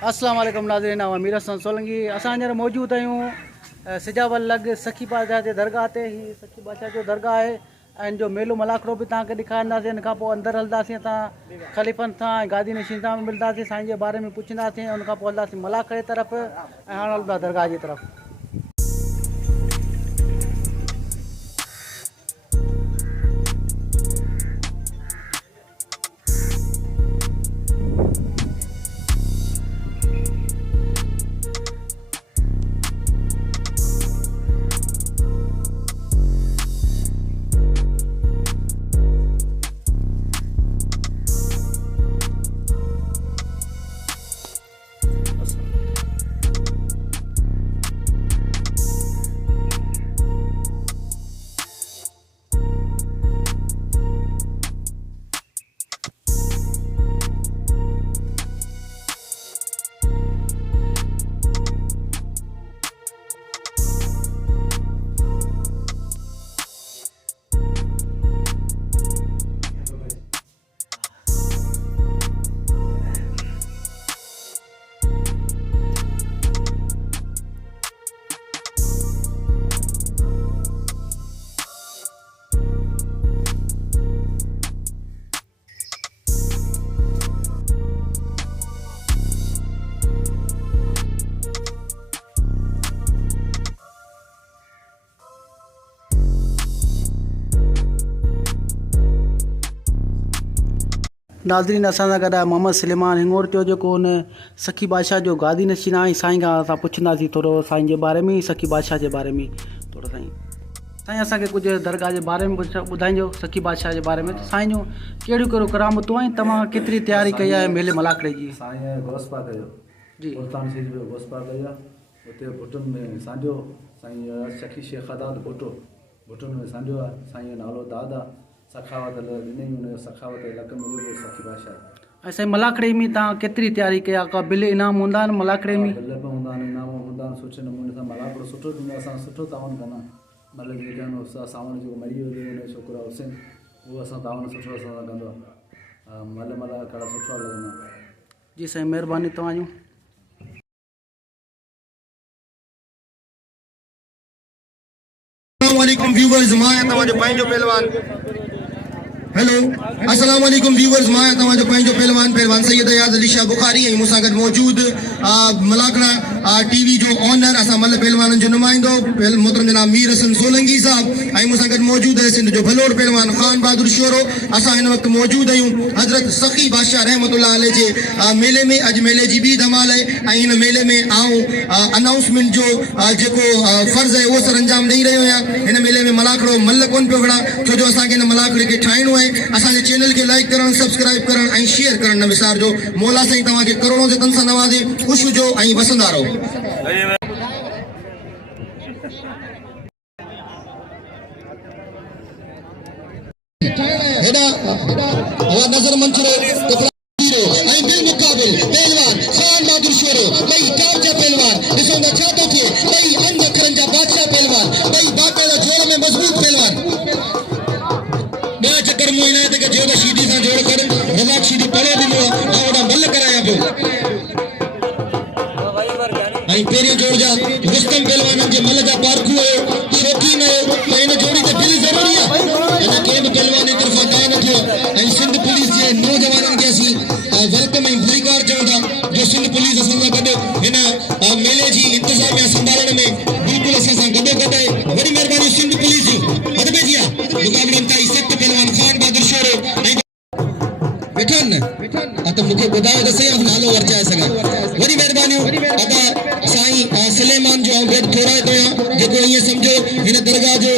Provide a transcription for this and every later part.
अस्सलाम वालेकुम नाज़रीन, अमीर हसन सोलंकी असां हींअर मौजूदु आहियूं सिजावल लॻ सखी बादशाह जे दरगाह ते। ही सखी बादशाह जो दरगाह आहे ऐं जो मेलो मलाखड़ो बि तव्हांखे ॾेखारींदासीं। हिन खां पोइ अंदरि हलंदासीं, असां ख़लीफ़नि सां ऐं गादी नशीन सां मिलंदासीं, साईं जे बारे में पुछंदासीं। उन खां पोइ हलंदासीं मलाखड़े तरफ़ ऐं हाणे हलंदा दरगाह जी तरफ़। नाज़रीन, असां सां गॾु आहे मोहम्मद सलेमान हिंगोर जो, जेको उन सखी बादशाह जो गादी नशीन आहे। साईं खां असां पुछंदासीं थोरो साईं जे बारे में, सखी बादशाह जे बारे में थोरो। साईं असांखे कुझु दरगाह जे बारे में ॿुधाइजो, सखी बादशाह जे बारे में। त साईं जूं कहिड़ियूं कहिड़ियूं करामतूं आहिनि, तव्हां केतिरी तयारी कई आहे मेले मलाखड़े जी? साईं गोसपा कयो जी, सुल्तान शरीफ जो गोसपा कयो। उते भुटुनि में सांडियो साईं सखी शेख आदाद भुटुनि में सांडियो आहे। साईं जो नालो दादा सखावत ॾिनई, हुन सखावत लक मिलियो सखी बादशाह। ऐं साईं मलाखड़े में तव्हां केतिरी तयारी कई आहे? का बिल इनाम हूंदा आहिनि मलाखड़े में? बिल बि हूंदा आहिनि, इनाम हूंदा आहिनि। सुठे नमूने सां मलाखड़ो सुठो थींदो आहे। असां सुठो तावन कंदा मतिलबु जेके सावण जो मरी वियो हुन छोकिरो आहे हुसैन, उहो असां तावन सुठो असां सां कंदो आहे। मलाखड़ा सुठा लॻंदा जी साईं, महिरबानी तव्हांजूं। अस्सलाम व्यूवर्स, मां आहियां तव्हांजो पंहिंजो पहलवान। हेलो, अस्सलाम वालेकुम व्यूवर्स, मां आहियां तव्हांजो पंहिंजो पहलवान सैयद अयाज़ अली शाह बुखारी। ऐं मूंसां गॾु मौजूदु मलाखड़ा टीवी जो ऑनर, असां मल पहलवाननि जो नुमाइंदो मोहतरम जनाब मीर हसन सोलंकी साहब। ऐं मूंसां गॾु मौजूदु आहे सिंध जो भलोड़ पहलवान ख़ान बहादुर शोरो। असां हिन वक़्तु मौजूदु आहियूं हज़रत सखी बादशाह रहमतुल्लाह अलैह जे मेले में। अॼु मेले जी ॿी धमाल आहे ऐं हिन मेले में आऊं अनाउंसमेंट जो जेको फ़र्ज़ु आहे उहो सर अंजाम ॾेई रहियो आहियां। हिन मेले में मलाखड़ो मल कोन पियो विढ़ा, छो जो असांखे हिन मलाखड़े खे ठाहिणो आहे। असांजे चैनल खे लाइक करणु, सब्सक्राइब करणु ऐं शेयर करणु न विसारजो। मौला साईं तव्हांखे करोड़ों जे तन सां नवाज़े, ख़ुशि हुजो ऐं वसंदा रहो। नज़र मंचरो ऐं बिल मुक़ाबिल पहलवान ख़ान बहादुर शोरो, ॿई टॉप जा पहलवान। ॾिसो त छा थो थिए, ॿई अंध अखरनि जा बादशाह पहलवान, ॿई बाक़ाइदा जोड़ में मज़बूत पहलवान। ॿ चकर मूं इनायत खे जोड़ शीदी सां जोड़ कर रज़ाक शीदी पढ़े ॾिनो ऐं ओॾा मल करायां पियो। ऐं पहिरियों जोड़ जा रुस्तम पहलवाननि जे मल जा पारखू हुयो, शौक़ीन हुयो, त हिन जोड़ी ते दिलि ज़रूरी आहे। हिन कंहिं बि पहलवान जी तरफ़ां कान थियो। ऐं सिंध पुलिस जे नौजवाननि खे असीं वेलकम ऐं भलीकार चऊं था, जो सिंध पुलिस असां सां गॾु हिन मेले जी इंतिज़ामिया संभालण में बिल्कुलु असां सां गॾोगॾु आहे। वॾी महिरबानी सिंध पुलिस जी। हद में जी आहे मुक़ाबलनि ताईं सख़्तु पहलवान ख़ान बहादुर शोरो ऐं वेठा न त मूंखे ॿुधायो त सही नालो वरचाए सघां। वॾी महिरबानियूं अदा साईं सलेमान जो भेट थोराए थो आहियां, जेको ईअं सम्झो हिन दरगाह जो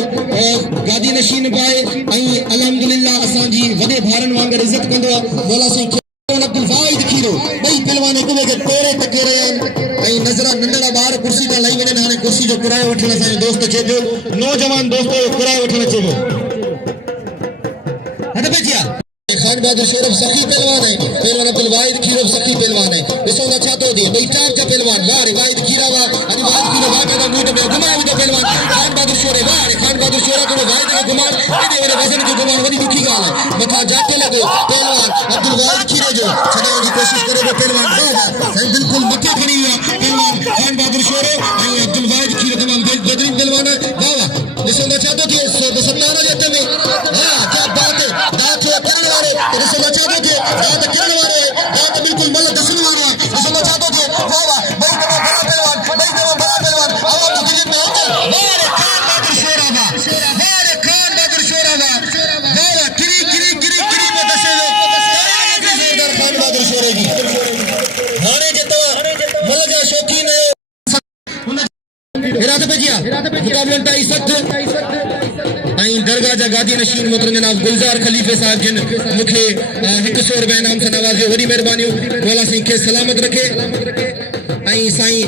गादी नशीन बि आहे ऐं अल्हम्दुलिल्लाह असांजी वॾे भाउरनि वांगुरु इज़त कंदो आहे। मौला साईं अब्दुल वाहिद खीरो, ॿई पहलवान हिक ॿिए खे तोड़े टके रहिया आहिनि ऐं नज़रा नंढड़ा ॿार कुर्सी तां लही वञनि। हाणे कुर्सी जो किरायो वठणु असांजो दोस्त अचे पियो, नौजवान दोस्त जो किरायो वठणु अचे पियो। हद पे जी आहे ख़ान बहादुर शोरो सखी पहलवान है, पहलवान अब्दुल वाहिद खीरो सखी पहलवान है। ॾिसो त छा थो थिए, ॿई टॉप जा पहलवान। वाह रे वाहिद खीरा, वाह अॼु वाहिद खीरो वाह मुंह में घुमाए विधो पहलवान ख़ान बहादुर शोरो। वाह खान बहादुर शोरा को वाहिद के गुमान इदे वाले वजन जो गुमान वडी दुखी गाल है मथा जाके लगो पहलवान अब्दुल वाहिद खीरे जो छड़ाने की कोशिश करे वो पहलवान सही बिल्कुल मथे खड़ी हुआ पहलवान खान बहादुर शोरे और अब्दुल वाहिद खीरे तमाम बेहतरीन पहलवान है वाह दिसना चाहते थे सत्ताना जाते में हां क्या बात है दांत करने वाले दिसना चाहते थे दांत करने वाले दांत बिल्कुल मतलब दसन वाला दिसना चाहते थे वाह वाह भाई बड़ा पहलवान आवाज की जिद में होता वाह खान बहादुर शोरा वाह खान बहादुर शोरा वाह वाह किरी में दसे जोरदार खान बहादुर शोरे की हाने जतो मलगा शौकीन है हिरात पे जिया मुकाबला टाई सख्त आई दरगाह जा गादी नशीन मोहतरम जनाब गुलजार खलीफे साहब जिन मुखे 100 रुपए इनाम से नवाजियो वडी मेहरबानी मौला सिंह के सलामत रखे आई साईं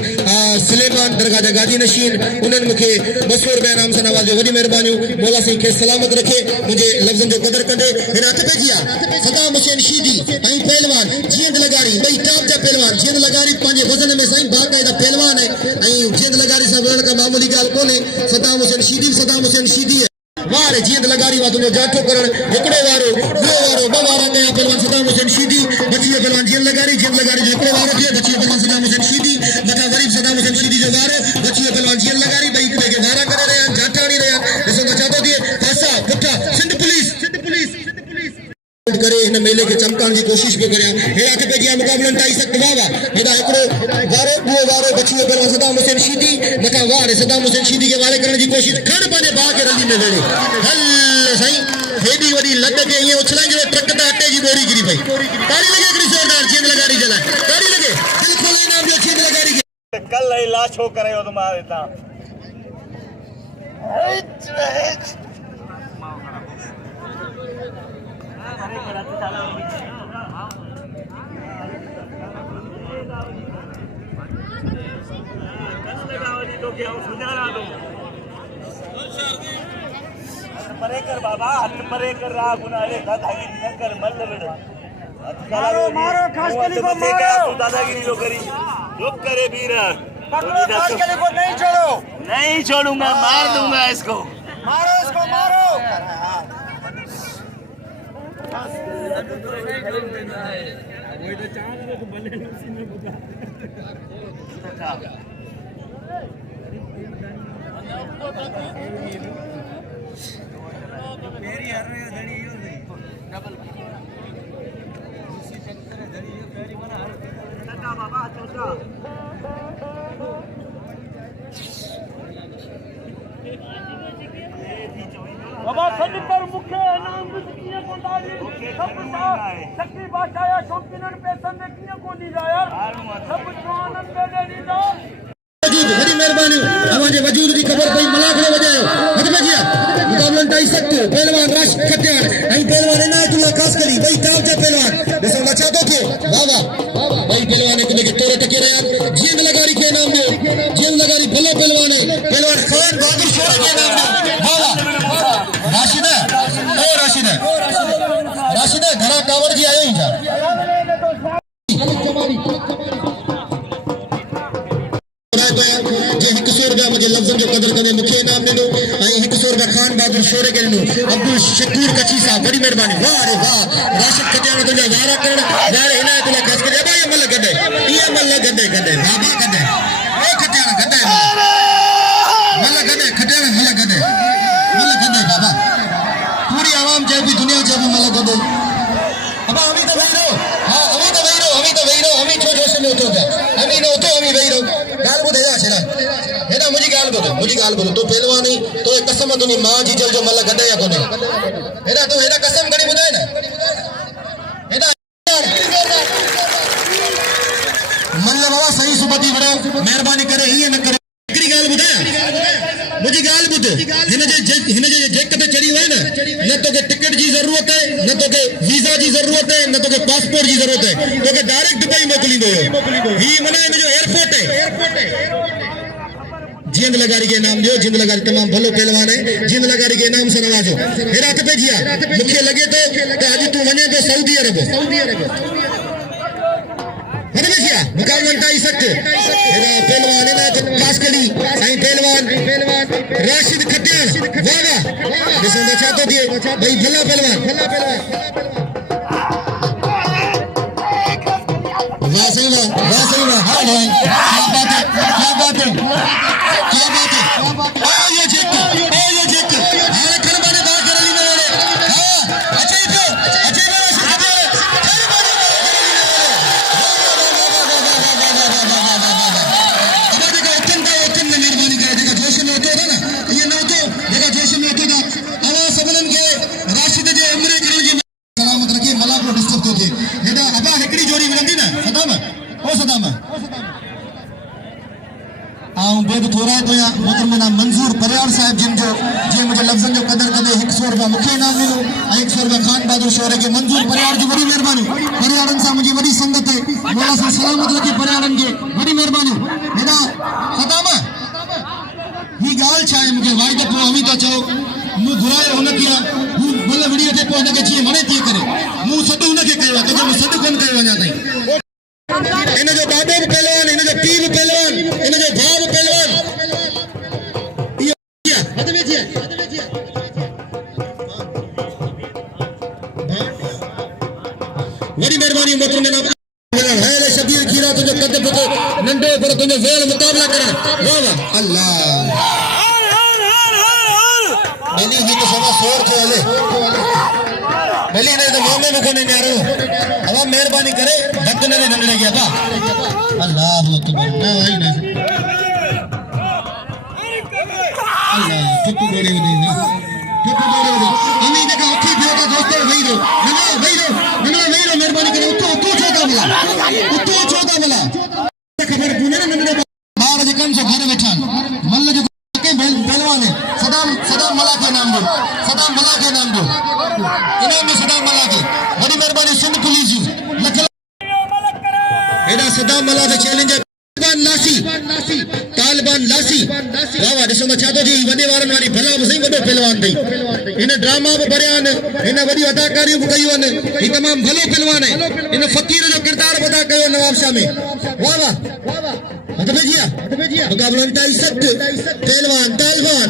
सुलेमान दरगाह जा गादी नशीन उन्हनि मुखे 200 रुपए इनाम से नवाजियो वडी मेहरबानी मौला सिंह के सलामत रखे मुझे लफ्ज़न जो कदर कंदे हिरात पे जिया सदाम हुसैन शीदी आई पहलवान जींद लगारी भाई टॉप जा पहलवान जींद लगारी पांजे वजन में साईं बाकायदा पहलवान है आई जींद लगारी साहब का मामूली गाल कोने सदाम हुसैन शीदी है वारे जींद लगारी वा तुझो जाठो करण हिकड़ो वारो ॿ वारा कया पहलवान सदाम हुसैन शीदी बचियो पहलवान जींद लगारी जो हिकड़ो वारो थियो बचियो पहलवान सदाम हुसैन शीदी मथा वरी सदाम हुसैन शीदी जो वारो बचियो पहलवान जींद लगारी ॿई हिक ॿिए खे वारा करे रहिया आहिनि जाठा हणी रहिया आहिनि ॾिसो त चातो थिए पासा पुठा सिंध पुलिस करे इन मेले के चमकाने की कोशिश पे करे हेरा के पेजिया मुकाबला टाई सख्त वावा हेदा एकरो वारो बचियो पहलवान सदाम हुसैन शीदी मथा वारे सदाम हुसैन शीदी के वारे करने की कोशिश खड़ बने बा के रली में लड़े हल सही हेडी वडी लड के ये उछलांगे ट्रक दा अटे जी बोरी गिरी भाई ताली लगे करी जोरदार जींद लगारी जला ताली लगे बिल्कुल इनाम जो जींद लगारी कल ही लाश हो करे हो तुम्हारे ता परे कर बाबा हाथ परे कर रहा गुनारे दादागिरी न कर मल बेड़ मारो खास कली को मारो तू दादागिरी लो करी चुप करे वीर पकड़ो खास कली को नहीं छोड़ूंगा मार दूंगा इसको मारो बाबा सभी पर मुख्य नाम किए को डाली सब शक्ति बादशाह शौकीनन पैसन ने किए को दी यार सब जवानन दे दी दो बड़ी मेहरबानी हमारे वजूद की खबर भाई मलाखड़े बजायो हद में गया मुकाबला टाई सकते हो पहलवान राश खटियान आई पहलवान इनायतुल्लाह खास करी भाई टाप जा पहलवान जैसे बचा दो थे वाह भाई पहलवान को लेके तोरे टके रहे जींद लगारी के नाम दो जींद लगारी भले पहलवान है पहलवान खान बहादुर शोरा के नाम दो वाह राशिदा घरा कावड़ जी आयो ही था जे 100 रुपया मुझे लफ्ज़न जो कदर करे मुखे इनाम ने दो आई 100 रुपया खान बहादुर शोरे के नो अब्दुल शकूर कची साहब बड़ी मेहरबानी वाह रे वाह राशिद खटिया में तुझे वारा करण वारे इनायतुल्लाह खास करे भाई ये मल गडे बाबा गडे ओ खटिया गडे मल गडे खटिया मल गडे बाबा पूरी आवाम जे भी दुनिया जे भी मल गडे अब अभी तो वही रहो अभी छो जोश में उठो अभी न उठो अभी वही रहो गाल बुध छड़ा हेना मुझी गाल बुध तो पहलवानी तो एक कसम तुनी मां जी जल जो मल गडे या कोने हेना तो हेना कसम घणी बुधाए ना हेना मल्ल बाबा सही सुबती बड़ो मेहरबानी करे ही न करे एकरी गाल बुधाया मुझी गाल बुध हिन जे जेक ते चढ़ी हुए न तो के टिकट जी जरूरत है न तो के वीजा जी जरूरत है न तो के पासपोर्ट जी जरूरत है तो के डायरेक्ट दुबई मोकली दो ही मने जो एयरपोर्ट है जींद लगारी के नाम दियो जींद लगारी तमाम भलो पहलवान है जींद लगारी के नाम से नवाजो हेरात पे जिया मुखे लगे तो आज तू वने तो सऊदी अरब हदमेशिया मुकाबला टाई सकते हेरा पहलवान है ना खास करी साईं पहलवान राशिद खटियान वाह चाहते थे भाई भला पहलवान वाह सही वाह हाँ भाई क्या बात है ओ ये चेक हारे खरबाने बाहर कर ली मेरे हां अच्छे थोड़ा तो या मोहतरम मंजूर परियार साहब जिन जो जे मुझे लफ्ज़न जो कदर कदे 100 रुपया मुखे इनाम मिलो 100 रुपया खान बहादुर शोरे के मंजूर परियार जी बड़ी मेहरबानी परियारन सा मुझे बड़ी संगत है मौला सा सलामत रखे परियारन के बड़ी मेहरबानी मेरा खतामा ही गाल चाहे मुझे वाइदा को अमिता चाहो मु घुराए होने किया मु बोले वीडियो ते पहुंच के जी मने ती करे मु सदु न के कहवा तो मु सदु कोन कहवा जाता इन जो बाबू पहलवान इन जो पीर पहलवान इन जो भाव पहलवान बड़ी मेहरबानी मोहतरम जनाब है शबीर खीरा तो जो कदे पते नंडे पर तुने वेल मुकाबला करे वाह वाह अल्लाह बली ही तो सवा शोर थे वाले बली ने तो मोमे में कोने न्यारो अब मेहरबानी करे धक ने नंडे गया बा अल्लाह अकबर ना भाई ना अल्लाह ठुकु गोड़े नहीं हमें देखा उठी बेटा दोस्तों वही दो मेहरबानी करे उतो छोटा मला खबर पुणे ने नंदे बाहर जे कम से घर बैठा मल्ल जो के पहलवान है सदाम मला के नाम दो इनाम में सदाम मला के बड़ी मेहरबानी सिंध पुलिस जी एडा सदाम मला से चैलेंजर तालिबान लासी वाह ॾिसो मां छा थो चई वॾे वारनि वारी भला बि सही वॾो पहलवान अथई हिन ड्रामा बि भरिया आहिनि हिन वॾियूं अदाकारियूं बि कयूं आहिनि ही तमामु भलो पहलवान आहे हिन फ़क़ीर जो किरदार बि अदा कयो नवाब शाह में वाह हथ भेजिया मुक़ाबलो इंतहाई सख़्तु पहलवान तालिबान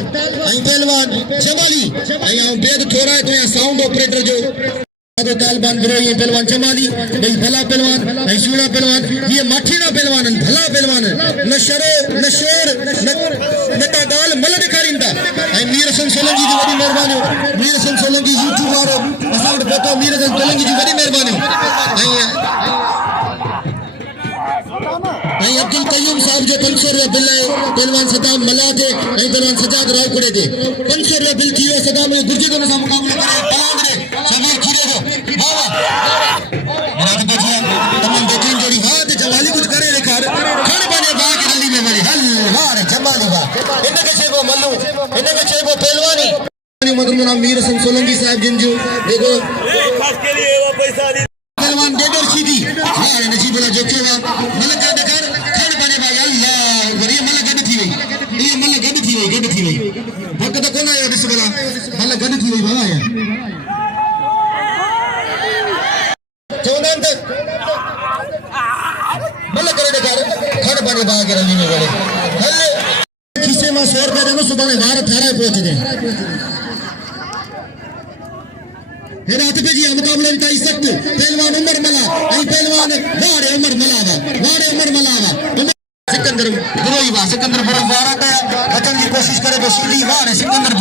ऐं पहलवान जमाली ऐं बेद थोरा तो या साउंड ऑपरेटर जो तालिबान विरोही पहलवान जमाली भाई भला पहलवान ऐं सूड़ा पहलवान ये माठीना पहलवान भला पहलवान न शरो न शोर न तादाल मल ॾेखारींदा ऐं मीर हसन सोलंकी जी वॾी महिरबानी मीर हसन सोलंकी यूट्यूब वारो असां वटि पहुतो मीर हसन सोलंकी जी वॾी महिरबानी ऐं अब्दुल कयूम साहब जो 500 रुपया बिल है पहलवान सदाम मला ते ऐं पहलवान सजाद रावकुड़े ते 500 रुपया बिल थी वियो सदाम गुर्जे जो सां मुक़ाबलो करे पलांदरे शबीर खीरे जो वाह रात पे जी तमाम बेहतरीन जोड़ी हां ते जवाली कुछ करे रेखार खण बने बा के रली में मरे हल वाह जमाली वाह इनके छेबो मल्लू इनके छेबो पहलवानी मतलब नाम मीर हसन सोलंकी साहब जिन जो देखो खास के लिए वो पैसा दी पहलवान डेडर सीधी हां नजीबुल्लाह जोकेवा मलक कर खण बने भाई अल्लाह ये मल गड थी वई भक तो कोन आयो ॾिस भला मल गड थी वई बाबा यार चवंदा त मल करे ॾेखार खण बने भाउ के रली में वड़े हल खिसे मां 100 रुपया देनो सुभाणे वार ठाराए पहुंचदे हेरा हथ पे जी मुकाबले इंतहाई सख्त पहलवान उमर मला ऐं पहलवान वाड़े उमर मलावा सिकंदर बुरोई वारा कया बचन की कोशिश करे तो सीधी वार है सिकंदर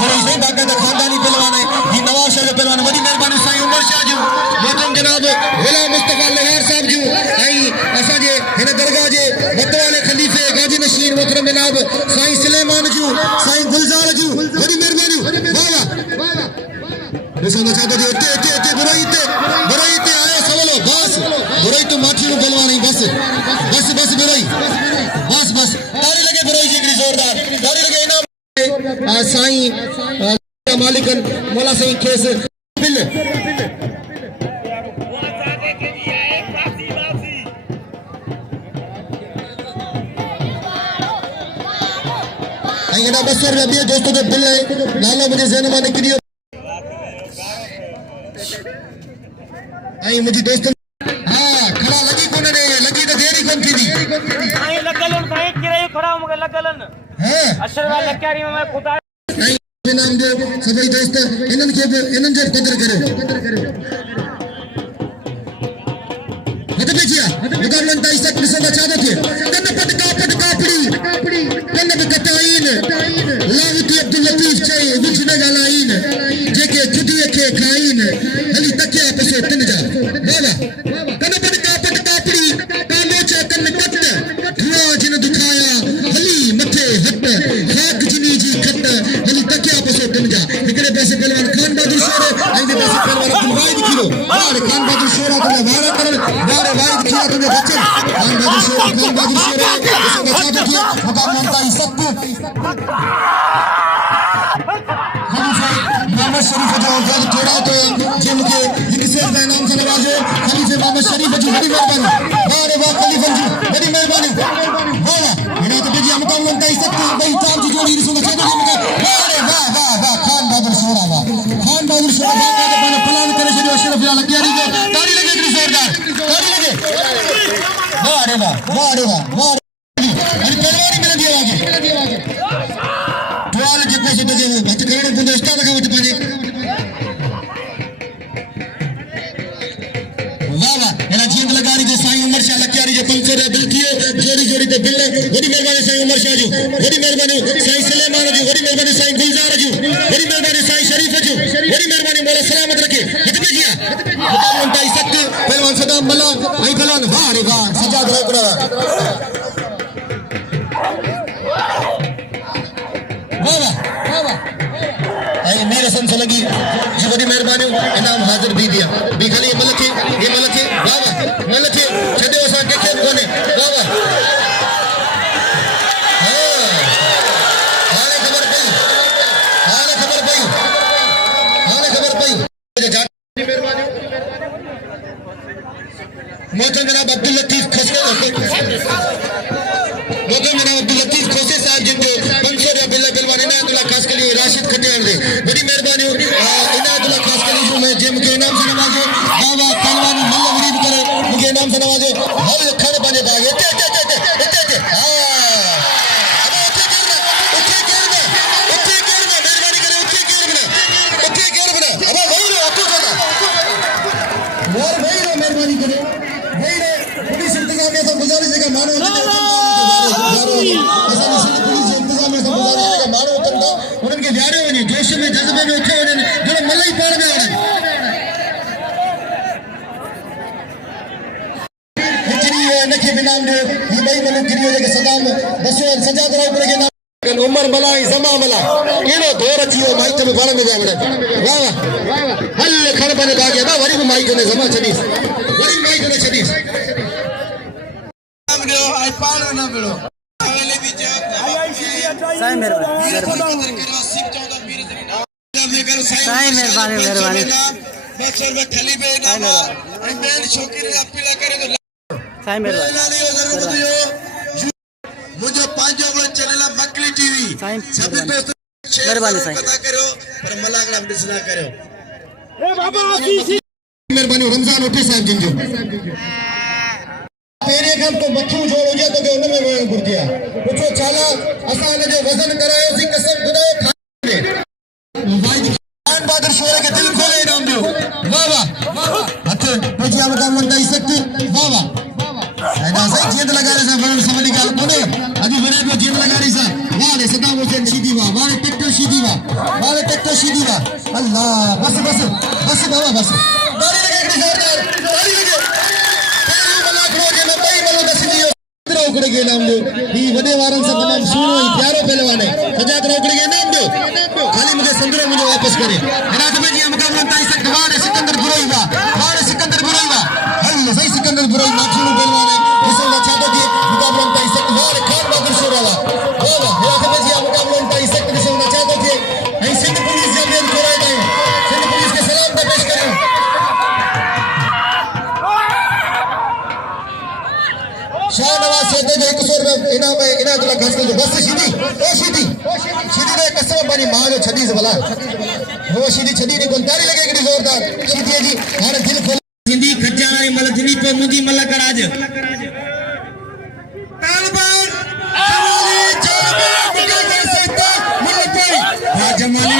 बुरोई सही बाकायदा खानदानी पहलवान है ये नवाब शाह जो पहलवान बड़ी मेहरबानी साईं उमर शाह जो मोहतरम जनाब गुलाम मुस्तफा लोहार साहब जो ऐं असां जे हिन दरगाह जे मतवाले खलीफे गाजी नशीर मोहतरम जनाब साईं सुलेमान जो साईं गुलजार जो बड़ी मेहरबानी वाह ॾिसो न छा थो थिए हिते बुरोई ते आयो सवलो बस बुरोई तूं माठी नो पहलवान आई बस बुरोई बस तारी लगे बुरोई जी हिकिड़ी ज़ोरदार तारी लगे इनाम साईं मालिकन मौला साईं खेस बिल ऐं हेॾा 200 रुपया ॿिए दोस्त जो बिल आहे नालो मुंहिंजे ज़हन मां निकिरी वियो ऐं मुंहिंजी दोस्त हाँ खड़ा लगी कोन रे लगी तो देरी कोन थी आई लगलन भाई किरायो खड़ा मगे लगलन हां अशर वाला लक्यारी में मैं खुदा इनाम दो सभी दोस्त इन्हनि खे बि इन्हनि जो क़दर करो हथ पे जिया मुकाबलन ताई सक ॾिसंदा छा थो थिए कन पटका पड़ी कन बि कटाइन लाहौती अब्दुल लतीफ़ चई विच न ॻाल्हाइन जेके खुदीअ खे खाइन हली तकिया पसो तिन जा बाबा कन पटका पड़ी कानो चा कन कट धुआ जिन दुखाया हली मथे हट खाक जिनी जी खट हली तकिया पसो तिन जा हिकिड़े पासे पहलवान खान बहादुर शेर ऐं ॿिए पासे पहलवान अब्दुल वाहिद खीरो वार खान बहादुर शेर तुंहिंजा वार करण वार वाहिद खीरा तुंहिंजे बचन खान बहादुर शेर ॾिसो छा थो थिए मुकाबलन ताईं सख़्त मोहम्मद शरीफ जो गल थोड़ा तो जे मूंखे हिकु सेठ का इनाम सां नवाज़ो खलीफ़े मोहम्मद शरीफ जी वॾी महिरबानी वाह रे वाह खलीफ़नि जी वॾी महिरबानी वाह हिन ते बिजी मुकाबलन ताईं सख़्त ॿई ताम जी जोड़ी ॾिसो छा थो थिए मूंखे वाह रे वाह वाह वाह खान बहादुर शेरा वाह खान बहादुर शेरा वाह ते पाण प्लान करे छॾियो अशरफ लाल अगियारी जो ताड़ी लगे हिकिड़ी ज़ोरदार ताड़ी लगे वाह रे वाह वाह रे वाह वाह अरे पहलवानी मिलंदी आहे आगे टोल जेको से ते हथ करण पवंदो स्टार खां वठी पंहिंजे वाह वाह एना जींद लगारी जो साईं उमर शाह लकियारी जो 500 रुपया बिल कियो जोड़ी जोड़ी ते बिल वॾी महिरबानी साईं उमर शाह जो वॾी महिरबानी साईं सलेमान जो वॾी महिरबानी साईं गुलजार जो वॾी महिरबानी साईं शरीफ जो वॾी महिरबानी मौला सलामत रखे हित पे जिया मुकाबलन ताईं सख़्त पहलवान सदाम मल्ला ऐं पहलवान वाह रे वाह सजाद रोकड़ा मीर हसन सोलंकी जी वॾी महिरबानी इनाम हाज़िर भी दिया भी खाली ये मलक वाह वाह मलक छॾियो असां कंहिंखे बि कोन्हे वाह वाह हाणे ख़बर पई मोहतरम जनाब अब्दुल लतीफ़ खोसे साहब जिनको 500 रुपया बिल बिलवान इनायतुल्ला खास के लिए राशिद खटियान दे बड़ी मेहरबानी इनायतुल्ला खास के लिए मैं जे मुझे इनाम से नवाजो बाबा पहलवान मल्ल मुरीद करे मुझे इनाम से नवाजो हर खड़ बने भागे ते हां अबे उठे गिरना मेहरबानी करे उठे गिरना अबे वही रे आपको जाना मोर वही रे मेहरबानी करे वही रे पुलिस इंतजाम में तो गुजारिश है कि मानो उनके व्यारे वञे जोश में जज्बे में उठे वञनि जो मल ही पाण में वञनि हिकिड़ी इनखे बि इनाम ॾियो ही ॿई माण्हू गिरियो जेके सदाम बसो सजाद राउपुर खे इनाम उमर मला ऐं ज़मा मला कहिड़ो दौर अची वियो माइक में पाण में पिया वञनि वाह वाह हल खण बने भाॻे वरी बि माइक ने ज़मा छॾीस वरी माइक ने छॾीस इनाम ॾियो ऐं पाण न मिलो साईं मेहरबानी मुझे पांचो चैनल मकली टीवी सभी दोस्त मेहरबानी साईं पता करो पर मलागड़ा डिसना करो मेहरबानी रमजान उठी साहब जिंजो तेरे खां तो मच्छू जोड़ हुजे तो उन में वण घुर्जे पुछो छाला असां इन जो वजन करायो सी कसम खुदा खाने भाई खान बहादुर शेर के दिल खोले इनाम दियो वाह वाह हथ पेजिया मकाम मंदाई सकते वाह वाह ऐना सही जींद लगा रे सा वण समझी गाल कोने अजी वणे पे जींद लगा री सा वाह रे सदाम हुसैन सीधी वाह वाह ट्रैक्टर सीधी वाह अल्लाह बस बाबा बस गाड़ी लगे एकड़ी जोरदार गाड़ी लगे रोकड़े के नाम दो ही वडे वारन से तमाम सुनो ही प्यारो पहलवान है सजाद रोकड़े के नाम दो खाली मुझे संदरो मुझे वापस करे रात में जी मुकाबला ताई से गवान सिकंदर बुरोईवा हल सही सिकंदर बुरोई नाखून पहलवान है इसे अच्छा तो दिए मुकाबला ताई से गवान खान बहादुर शेरावा वाह रात में जी मुकाबला ताई से इसे अच्छा तो दिए ऐ सिंध पुलिस जब कोराई गए सिंध पुलिस के सलाम का पेश करें शाहनवाज सोते जो 100 रुपया इनाम है इनायतुल्ला खास के बस सीधी ने कसम बनी मां जो छड़ी से भला वो सीधी छड़ी ने कोंतारी लगे एकड़ी जोरदार सीधी जी हां दिल खोल जिंदी खजाए मल जिनी पे मुंदी मल कराज पहलवान जमाली चाबे मुके से मल पे जमाली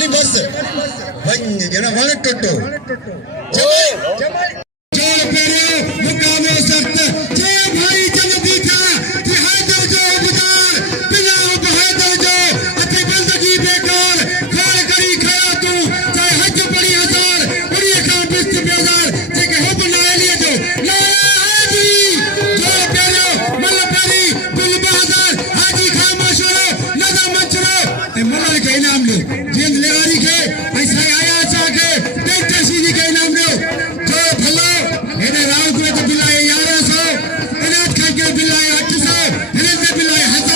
वरी बस वञ ॼण वण टुटो जोड़ पेरियो मुकाबलो सख्त जे भाई जल्दी था कि हैदर जो बुदार बिना हैदर जो अथे बंदगी बेकार खाल करी खया तू चाहे हज पड़ी हजार उड़ी का बिस्त बेजार जेके हो बनाए लिए जो ला हाजी जोड़ पेरियो मल पेरी बिल बहादुर हाजी खान मशरो नजर मंचरो ए मल के इनाम लो जिंद लेगारी के ऐसा आया चा के टेक्टर सीधी के इनाम लो जो भलो इन्हें राव को तो बिलाए 1100 इनात खान के बिलाए 800 इन्हें से बिलाए 1000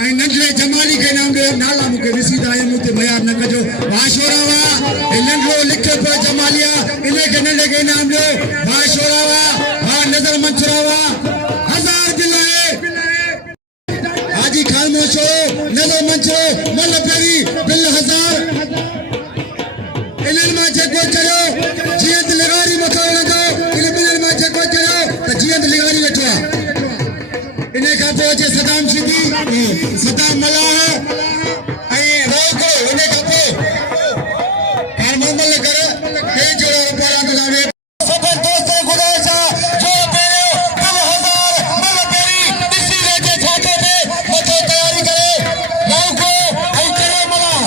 आई नंगले जमाली के नाम दे नाला मुके रिसीदा है मुते बयान न कजो वाशोरावा ए नंगलो लिखे पर जमालिया इन्हें के नंगले के नाम दे वाशोरावा वा नजर मंचरावा 1000 बिलाए हाजी खान मोशो नजर मंचो मल पेरी बिल 1000 इन्हें में जगो करो जियत लगारी मथो लगो इन्हें बिल में जगो करो तो जियत लगारी बैठा इन्हें का पोचे सदाम सिद्धी सदाम मलाह ऐ रोको इन्हें का पो कार मोमल कर कई जोड़ा रुपया गुजारे सफर दोस्तों खुदा सा जो पेरो बिल 1000 मल पेरी इसी रेटे छाते में मथो तैयारी करे रोको ऐ चलो मलाह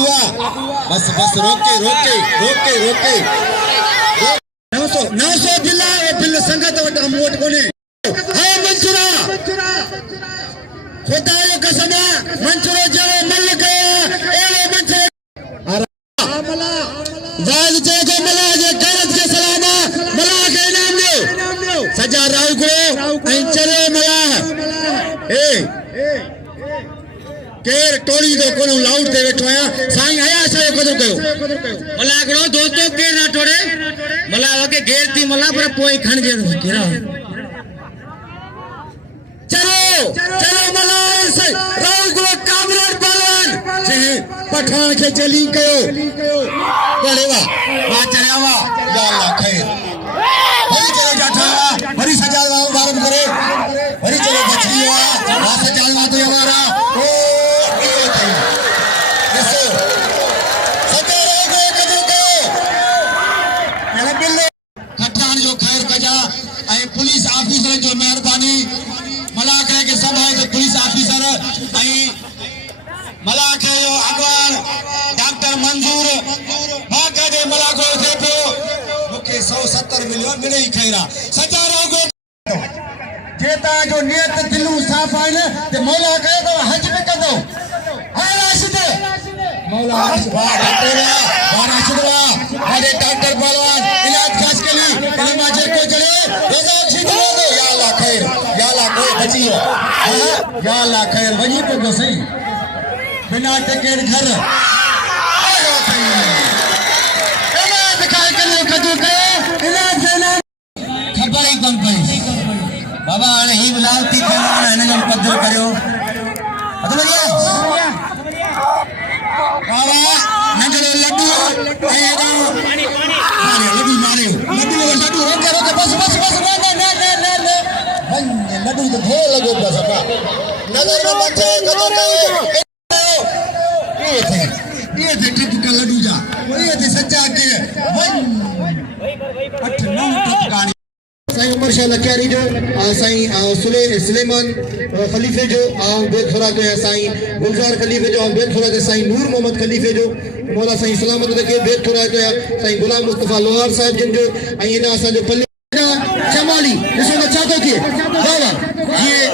वाह बस बस रोके रोके रोके रोके 900 बिल्ला और बिल संगत वट हम वोट कोने हां मंसूरा खुदा यो कसम मंसूरो जो मल गया एलो मंसूरो मला जायज जे जो मला जे गलत के सलामा मला के इनाम लो सजा राव को ऐ चलो मला ए केर टोली दो कोनो लाउड दे बैठो आया साईं आया से कदो कयो मला गड़ो दोस्तों केर ना टोड़े मला वके घेर थी मला पर पोई खण जे केरा चलो चलो मला से राव को कामरेड पहलवान जे पठान के चली कयो बड़ेवा वा चढ़ावा या अल्लाह खैर हरी चलो जाठा हरी सजावा बारम करे हरी चलो बचिया वा सजावा तो हमारा पुलिस ऑफिसर जो मेहरबानी मला कहे के सब है पुलिस ऑफिसर मला के अगवान डॉक्टर मंजूर मां कहे मला को थे पे मुके 170 मिलियन मिले ही खैरा सजा रहो जेता जो नियत दिलू साफ है न ते मौला कहे तो हज पे कर दो हां राशिद मौला राशिद अरे डॉक्टर पहलवान इलाज खास के लिए कलमा जे को चले रोजा छिद लो या अल्लाह खैर या अल्लाह कोई बचियो या अल्लाह खैर वही को तो सही बिना टिकट घर आयो सही इलाज खाए के लिए कदू के इलाज देना खबर ही कौन पई बाबा ने ही बुलावती करना है ना पद्धर करो मतलब ये बाबा नंगले लड्डू आएगा लड्डू मारे लड्डू रोके रोके बस बस बस ना लड्डू तो भो लगो बस नजर में बच्चे कदो ये थे ट्रिप का लड्डू जा ये थे सच्चा के 8 9 कहानी साईं उमर शाह लखियारी जो साईं सुलेमान खलीफे जो बेद खुराक है साईं गुलजार खलीफे जो बेद खुराक है साईं नूर मोहम्मद खलीफे जो मौला साईं सलामत के बेद खुराक है साईं गुलाम मुस्तफा लोहार साहब जिन जो ऐं असां जो जमाली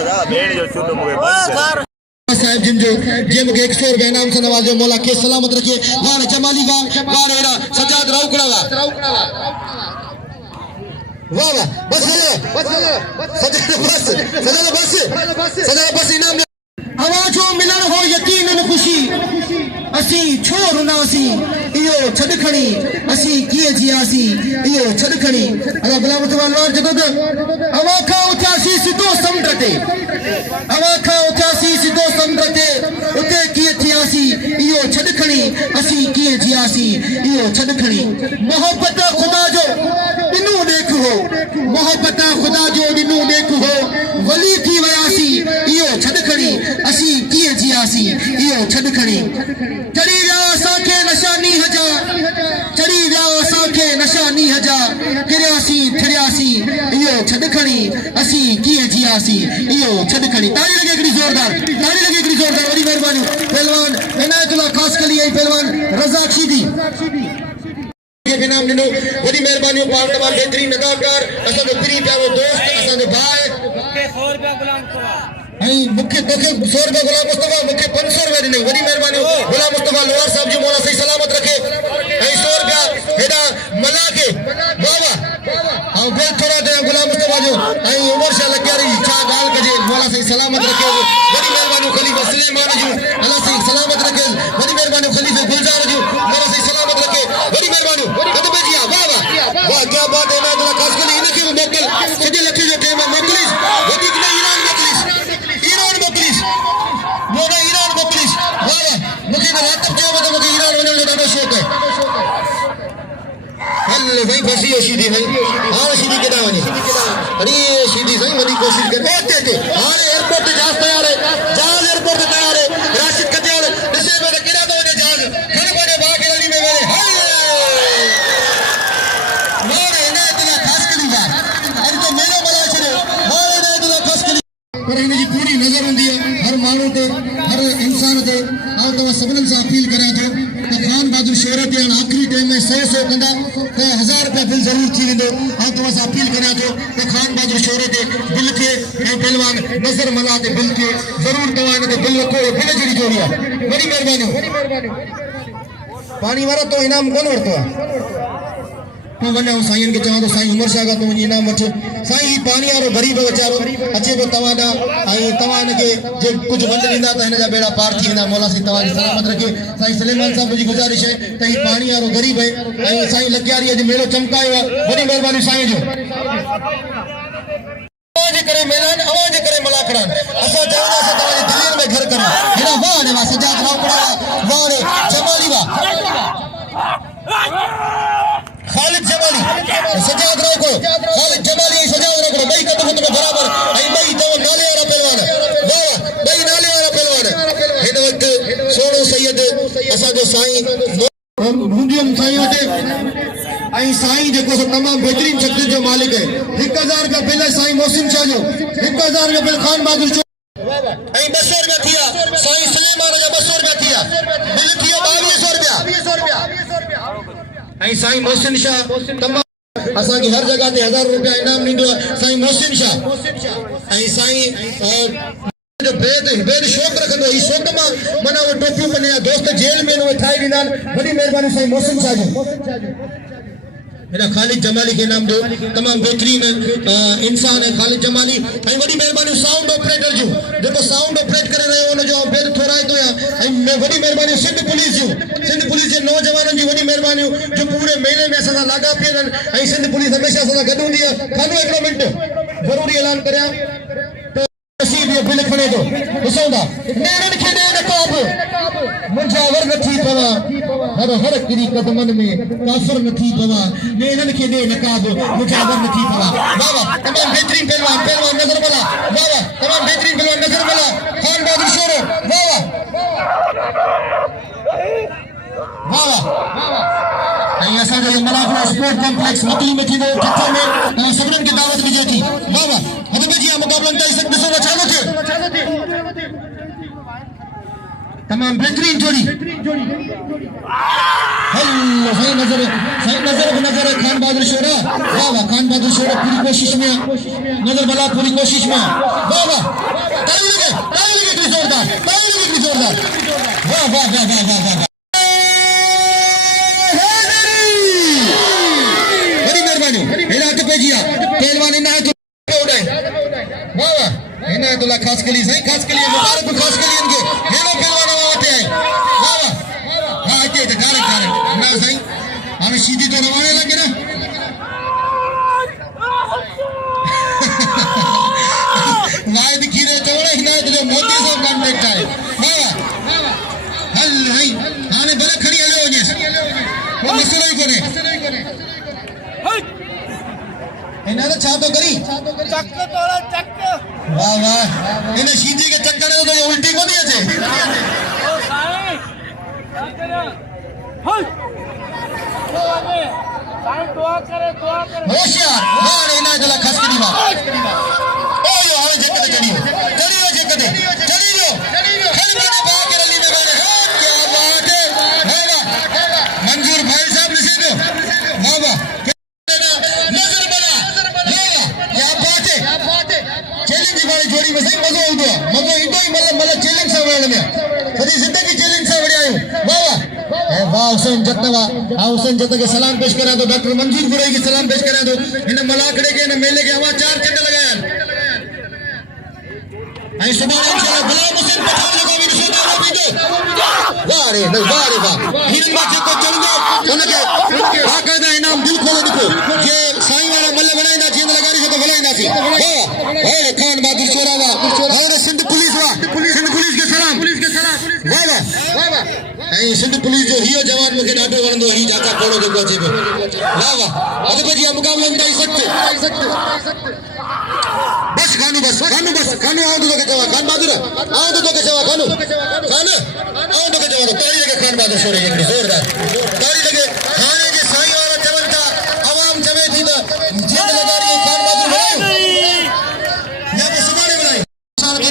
जा भेड़ जो चुनो मुझे बंद साहिब जिन जो जे मुके 100 रुपया इनाम से नवाजो मौला के सलामत रखे वाण जमाली वाण एड़ा सजाद राउकड़ा वाह वाह बस सजाद बस इनाम आवाजो मिलन हो यकीन न खुशी असी छोर नासी इयो छडखणी असी किए जियासी इयो छडखणी अला गुलाम तवालवार जगद अवा खा उठासी सिधो समुद्रते अवा खा उठासी सिधो समुद्रते उते किए थियासी इयो छडखणी असी किए जियासी इयो छडखणी मोहब्बत खुदा जो दिनू देख हो मोहब्बत खुदा जो दिनू देख हो वली थी वयासी इयो छडखणी असी किए जियासी इयो छडखणी चढ़ी विया असांखे नशानी हजा चढ़ी विया असांखे नशानी हजा किरियासी थिरियासी इयो छडखणी असी किए जियासी इयो छडखणी ताली लगे हिकिड़ी ज़ोरदार वॾी महिरबानी पहलवान इनायतुल्लाह खास कली ऐं पहलवान रज़ाक शीदी इनाम ॾिनो वॾी महिरबानी पाण तमामु बहितरीन अदाकार असांजो प्री प्यारो दोस्त असांजो भाउ मुख्य तोखे 100 रुपया गुलाम मुस्तफा मुख्य 500 रुपया दी वडी मेहरबानी गुलाम मुस्तफा लोहार साहब जी मौला सही सलामत रखे 100 रुपया हेडा मला के बाबा हां बेल थोड़ा दे गुलाम मुस्तफा जो उमर शाह लग्यारी छा गाल कजे मौला सही सलामत रखे वडी मेहरबानी खलीफा सुलेमान जो अल्लाह सही सलामत रखे वडी मेहरबानी खलीफा गुलजार जो मौला सही सलामत रखे वडी मेहरबानी कदम जी वाह वाह क्या बात है मैं खास कर इनके मोकल सजे लखे जो टाइम मोकलिस वडी के ईरान मोकलिस मोगा ईरान मोकलिस वाह मुझे रातब क्या बता मुझे ईरान वने जो ॾाढो शौक़ है हल भाई फसी हो सीधी भाई हां सीधी केदा वने अरे सीधी सही वडी कोशिश कर ओते हां एयरपोर्ट ते जहाज तैयार है जहाज एयरपोर्ट ते तैयार है राशिद कटियाल ॾिसे में केदा तो वने जहाज खण पड़े बाग रली में वने मारे ने इतना खास करी बात अब तो मेरे मला छड़े मारे ने इतना खास करी पर इन जी पूरी नजर हुंदी है हर माण्हू ते हर इंसान ते और तो सबनन से अपील करा थो तो खान बहादुर शोहरत या आखिरी टाइम में 100 कंदा तो 1000 रुपया बिल जरूर थी वेंदो और तो अपील करा थो तो खान बहादुर शोहरत बिल के पहलवान नजर मला ते बिल के जरूर तो इन ते बिल को बिल जड़ी जोड़ी है बड़ी मेहरबानी पानी वाला तो इनाम कोन वरतो तो वने साईं के चाहो तो साईं उमर शाह का तो इनाम वठ साईं पानी वालो गरीब बेचारो अचे को तवादा आई तवान के जे कुछ वंड दींदा तो इन जा बेड़ा पार थी वेंदा मौला सी तवाजी सलामत रखे साईं सुलेमान साहब जी गुजारिश है त ही पानी वालो गरीब है आई साईं लग्यारी जे मेलो चमकायो बड़ी मेहरबानी साईं जो आवाज करे मैदान आवाज करे मलाखड़ान असा चाहदा से तवाजी दिल्ली में घर करा हेरा वाह ने वाह सजाद रावकड़ा वाह रे जमाली वाह खालिद जमाली सजाद रावको खालिद जमाली सजाद रावको भाई कदम में बराबर आई भाई तो नाले वाला पहलवान वाह भाई नाले वाला पहलवान हेड वक्त सोनो सैयद असा जो साईं मुंडियम साईं वटे आई साईं जेको तमाम बेहतरीन शख्सियत जो मालिक है 1000 का बिल साईं मोहसिन शाह जो 1000 का बिल खान बहादुर आई 200 रुपया थिया साईं सुलेमान जा 200 रुपया थिया बिल थियो 2200 रुपया आई साईं मोहसिन शाह तमाम असा की हर जगह ते 1000 रुपया इनाम नींदो साईं मोहसिन शाह आई साईं जो बेद शौक रखंदो ई शौक मां मना वो टोपियूं बने दोस्त जेल में नो ठाई दींदा बड़ी मेहरबानी साईं मोहसिन शाह जो मेरा खालिद जमाली के नाम दो तमाम बेहतरीन इंसान है खालिद जमाली आई बड़ी मेहरबानी साउंड ऑपरेटर जो देखो साउंड ऑपरेट करे रहे उन जो बेर थोड़ा तो या आई मैं बड़ी मेहरबानी सिंध पुलिस जे नौजवानन जी बड़ी मेहरबानी जो पूरे महीने में असा लगा पियन आई सिंध पुलिस हमेशा असा गड हुंदी है खानो एक मिनट जरूरी ऐलान करया नसीब ये बिल खणे दो ॾिसोंदा नेरन खे दे नकाब मुंजावर न थी पवा हर किरी कदमन में काफिर न थी पवा नेरन खे दे नकाब मुंजावर न थी पवा वाह वाह तमाम बेहतरीन पहलवान नजर वाला वाह वाह तमाम बेहतरीन पहलवान नजर वाला खान बहादुर शोहर वाह वाह ऐं असांजो मलाखड़ा स्पोर्ट कॉम्प्लेक्स मकली में थींदो ठठो में सभिनीनि खे दावत ॾिजे थी वाह वाह हद में जी मुक़ाबला ॾिसो चालू थियो तमाम बेहतरीन जोड़ी हल्लो सही नजर खान बहादुर शोरा वाह वाह खान बहादुर शोरा पूरी कोशिश में नजर बला पूरी कोशिश में वाह वाह ताली लगे कितनी जोरदार वाह वाह वाह वाह वाह वाह बड़ी मेहरबानी इनायत पे जिया पहलवान इनायत उड़े वाह वाह इनायतुल्लाह खास के लिए सही खास के लिए मुबारक खास के लिए इनके हेलो पहलवान होते हैं वाह वाह हां आते कारक ना सही हमें सीधी तो रवाने लगे ना वायद खीरे चौड़े हिनायत जो मोदी साहब कांटेक्ट है वाह हल नहीं आने भले खड़ी हले हो जैसे वो मसला ही कोने इन्हें तो छातो करी चक्क तोड़ा चक्क वाह वाह इन्हें सीधी के चक्कर में तो उल्टी को नहीं है ओ साईं हाय साईं दुआ करे होशियार मार इनायतुल्लाह खास के दीवार ओ यो हवे जकते चढ़ी जकते चढ़ी लो खलबने बाके रली में मारे क्या बात है वाह मंजूर भाई साहब नसीब वाह वाह नजर बना क्या बात है चैलेंज वाली जोड़ी में सही मजो इंदो ही मतलब चैलेंज से वण में सदी जिंदगी चैलेंज से वड़ी आयो वाह वाह हुसैन जतवा हुसैन जत के सलाम पेश करा दो डॉक्टर मंजूर गुरई की सलाम पेश करा दो इन मलाकड़े के इन मेले के हवा 4 चंड लगाया आई सुभान अल्लाह गुलाम हुसैन पठान लगा भी सुना भी दो वाह रे वाह हिरन बाचे को चढ़ दो उनके बाकायदा इनाम दिल खोले देखो ये साईं वाला मल्ल बनाइंदा जींद लगारी से तो भलाइंदा सी वाह खान बहादुर शोरावा और सिंध पुलिस के सलाम वाह ऐं सिंध पुलिस जो हियो जवान मूंखे ॾाढो वणंदो ही जाका कोड़ो जेको अचे पियो वाह वाह अॻु भॼी मुक़ाबला में ॾाई सख़्तु बस खानू आऊं तो के चवा खान बहादुर आऊं तो के चवा खानू आऊं तो के चवा ताली लगे खान बहादुर छोड़े जोरदार ताली लगे खाने के साईं वाला चवंता आवाम चवे थी तो जीत लगारी खान बहादुर बनायो या वो सुभाणे बनाई साल के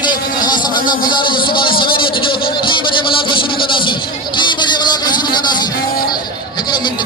असां सभु गुज़ारे जो सुभाणे सवेरे जो 3 बजे मलाक शुरू कंदासीं 3 बजे मलाक शुरू कंदासीं हिकिड़ो मिंट